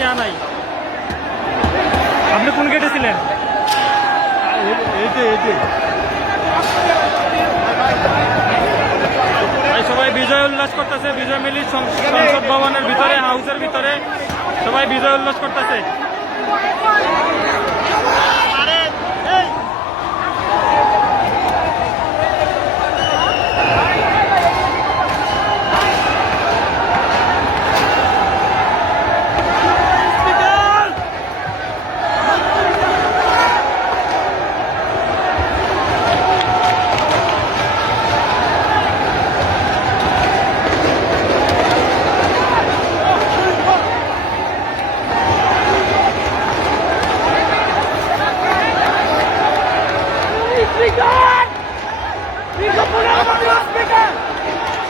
নেওয়া নাই। আপনি কোন গেটে ছিলেন? সবাই বিজয় উল্লাস করতেছে, বিজয় মিলি সংসদ ভবনের ভিতরে হাউসের ভিতরে। সবাই বিজয় উল্লাস করতেছে। Speaker! Speaker, put up on your speaker!